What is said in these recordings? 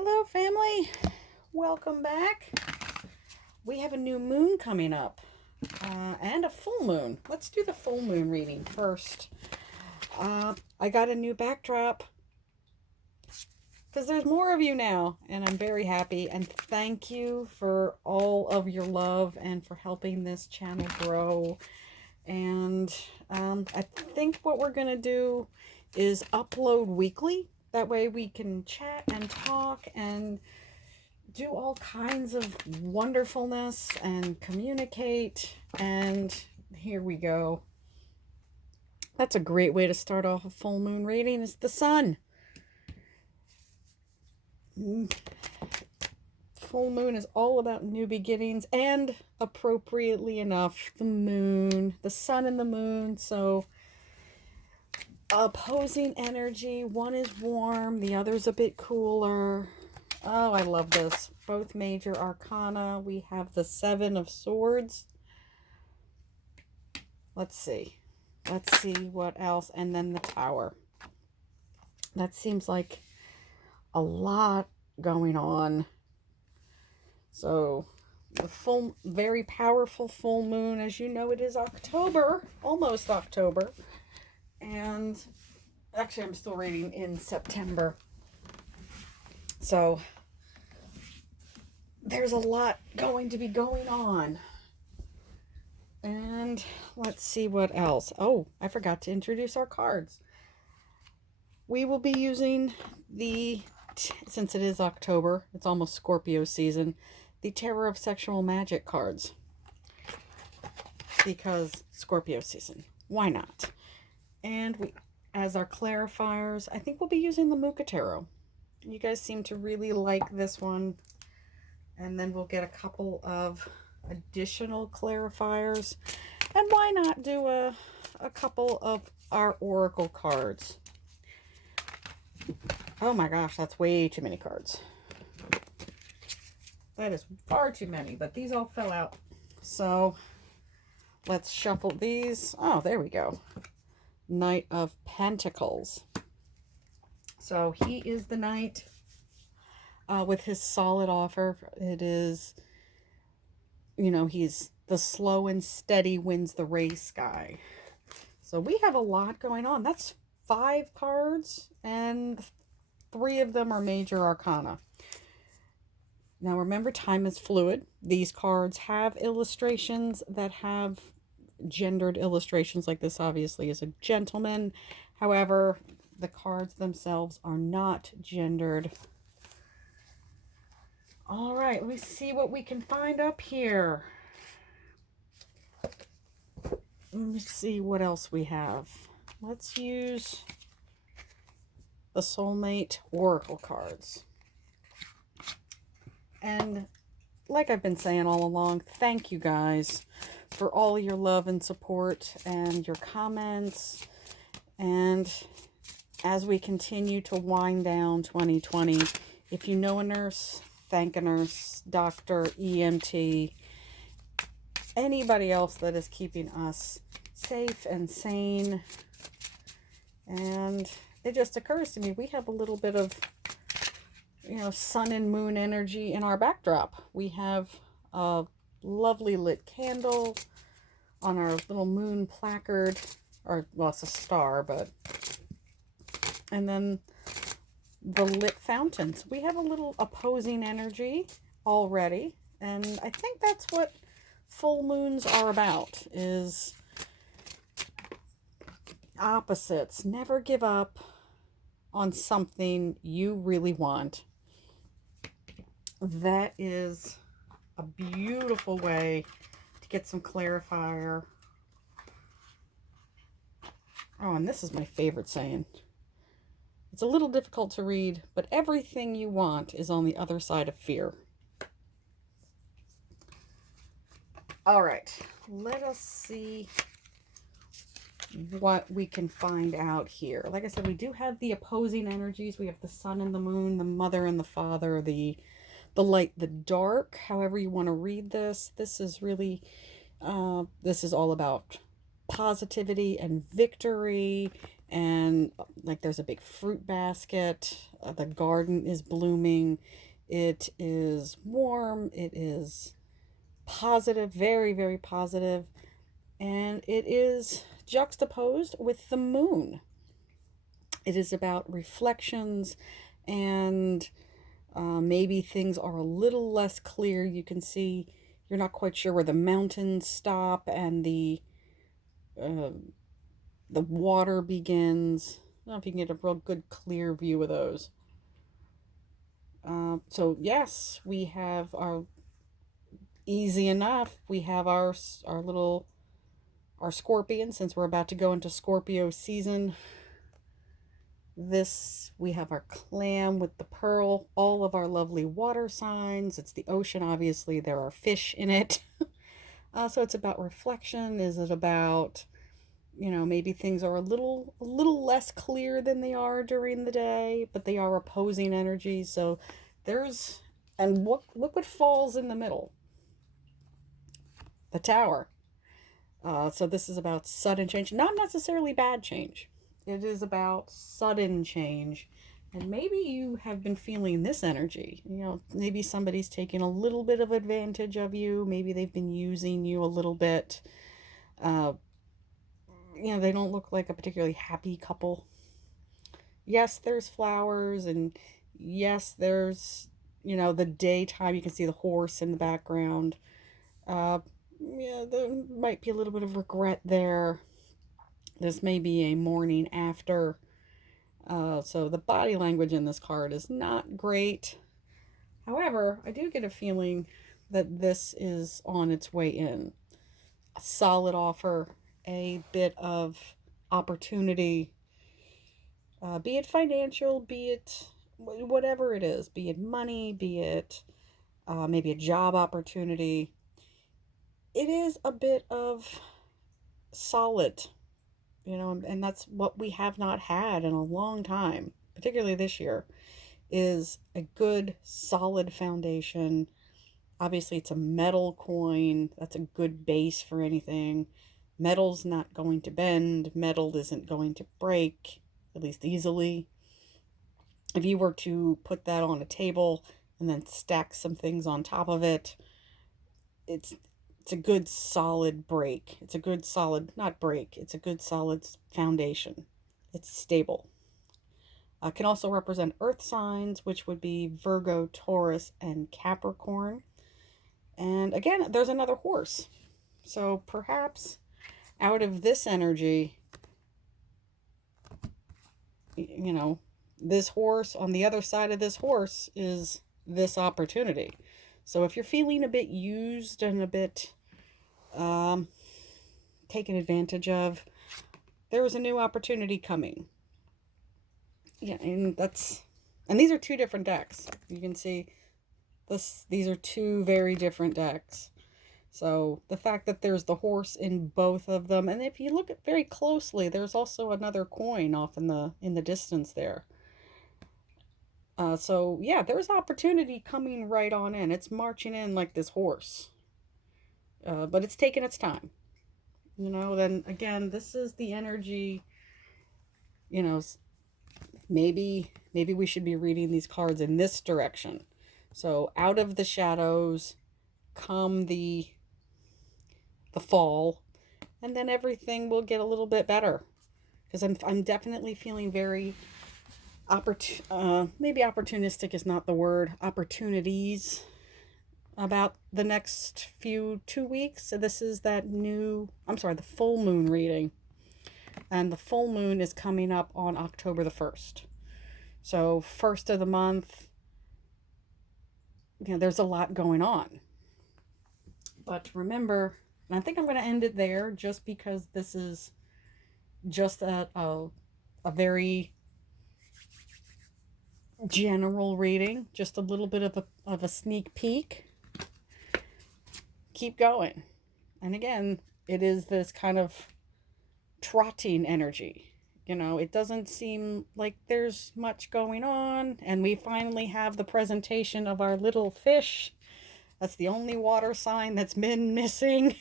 Hello, family. Welcome back. We have a new moon coming up and a full moon. Let's do the full moon reading first. I got a new backdrop because there's more of you now, and I'm very happy. And thank you for all of your love and for helping this channel grow. And I think what we're going to do is upload weekly. That way we can chat and talk and do all kinds of wonderfulness and communicate. And here we go. That's a great way to start off a full moon reading, is the sun. Full moon is all about new beginnings and, appropriately enough, the moon, the sun and the moon. So opposing energy. One is warm, the other's a bit cooler. Oh, I love this. Both major arcana. We have the Seven of Swords. Let's see what else. And then the Tower. That seems like a lot going on. So the very powerful full moon, as you know, it is October, almost October. And actually I'm still reading in September. So there's a lot going to be going on. And let's see what else. Oh, I forgot to introduce our cards. We will be using since it is October, it's almost Scorpio season, the Terror of Sexual Magic cards. Because Scorpio season. Why not? And as our clarifiers, I think we'll be using the Muka Tarot. You guys seem to really like this one. And then we'll get a couple of additional clarifiers. And why not do a couple of our oracle cards? Oh my gosh, that's way too many cards. That is far too many, but these all fell out. So let's shuffle these. Oh, there we go. Knight of Pentacles. So he is the knight with his solid offer. It is, he's the slow and steady wins the race guy. So we have a lot going on. That's 5 cards, and 3 of them are major arcana. Now remember, time is fluid. These cards have illustrations that have gendered illustrations, like this obviously is a gentleman. However, the cards themselves are not gendered. All right, let me see what we can find up here. Let me see what else we have. Let's use the Soulmate Oracle cards. And like I've been saying all along, thank you guys for all your love and support and your comments. And as we continue to wind down 2020, if you know a nurse, thank a nurse, doctor, EMT, anybody else that is keeping us safe and sane. And it just occurs to me, we have a little bit of, sun and moon energy in our backdrop. We have a lovely lit candle on our little moon placard, or, well, it's a star, but, and then the lit fountains. We have a little opposing energy already, and I think that's what full moons are about, is opposites. Never give up on something you really want. That is a beautiful way to get some clarifier. Oh, and this is my favorite saying. It's a little difficult to read, but everything you want is on the other side of fear. All right, let us see what we can find out here. Like I said, we do have the opposing energies. We have the sun and the moon, the mother and the father, the light, the dark, however you want to read this. This is really, this is all about positivity and victory and like there's a big fruit basket. The garden is blooming. It is warm. It is positive, very, very positive, and it is juxtaposed with the moon. It is about reflections, and maybe things are a little less clear. You can see you're not quite sure where the mountains stop and uh, the water begins. I don't know if you can get a real good clear view of those. So yes, we have our easy enough. We have our little our scorpion, since we're about to go into Scorpio season. This, we have our clam with the pearl, all of our lovely water signs. It's the ocean, obviously. There are fish in it. So it's about reflection. Is it about, maybe things are a little less clear than they are during the day, but they are opposing energies. So there's, and look what falls in the middle. The tower. So this is about sudden change, not necessarily bad change. It is about sudden change. And maybe you have been feeling this energy. Maybe somebody's taking a little bit of advantage of you. Maybe they've been using you a little bit. Uh, they don't look like a particularly happy couple. Yes, there's flowers, and yes, there's, the daytime. You can see the horse in the background. Yeah, there might be a little bit of regret there. This may be a morning after. So the body language in this card is not great. However, I do get a feeling that this is on its way in. A solid offer, a bit of opportunity, be it financial, be it whatever it is, be it money, be it maybe a job opportunity. It is a bit of solid, and that's what we have not had in a long time, particularly this year, is a good solid foundation. Obviously, it's a metal coin. That's a good base for anything. Metal's not going to bend. Metal isn't going to break, at least easily. If you were to put that on a table and then stack some things on top of it, it's a good solid break. It's a good solid, not break, it's a good solid foundation. It's stable. Can also represent earth signs, which would be Virgo, Taurus, and Capricorn. And again, there's another horse. So perhaps out of this energy, this horse, on the other side of this horse is this opportunity. So if you're feeling a bit used and a bit taken advantage of, there was a new opportunity coming. Yeah, and these are two different decks. You can see these are two very different decks. So the fact that there's the horse in both of them, and if you look at very closely, there's also another coin off in the distance there. So yeah, there's opportunity coming right on in. It's marching in like this horse. But it's taking its time. Then again, this is the energy, maybe we should be reading these cards in this direction. So out of the shadows come the fall, and then everything will get a little bit better. Because I'm definitely feeling very maybe opportunistic is not the word, opportunities about the next 2 weeks. So this is the full moon reading. And the full moon is coming up on October the 1st. So first of the month, there's a lot going on. But remember, and I think I'm going to end it there just because this is just a very general reading, just a little bit of a sneak peek. Keep going. And again, it is this kind of trotting energy. It doesn't seem like there's much going on, and we finally have the presentation of our little fish. That's the only water sign that's been missing.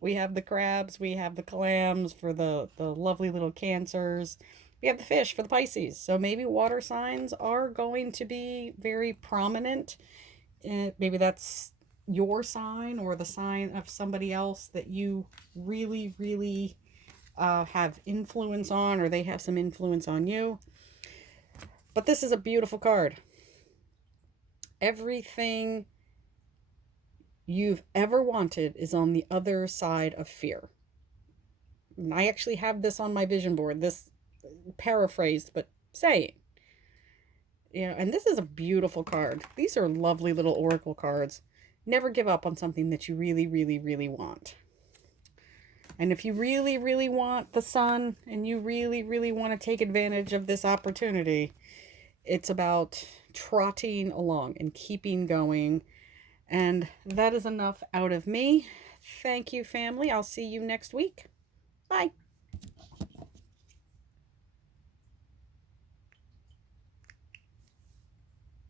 We have the crabs, we have the clams for the lovely little cancers. We have the fish for the Pisces. So maybe water signs are going to be very prominent. Maybe that's your sign or the sign of somebody else that you really, really have influence on, or they have some influence on you. But this is a beautiful card. Everything you've ever wanted is on the other side of fear. And I actually have this on my vision board, this paraphrased, but saying. And this is a beautiful card. These are lovely little oracle cards. Never give up on something that you really, really, really want. And if you really, really want the sun and you really, really want to take advantage of this opportunity, it's about trotting along and keeping going. And that is enough out of me. Thank you, family. I'll see you next week. Bye.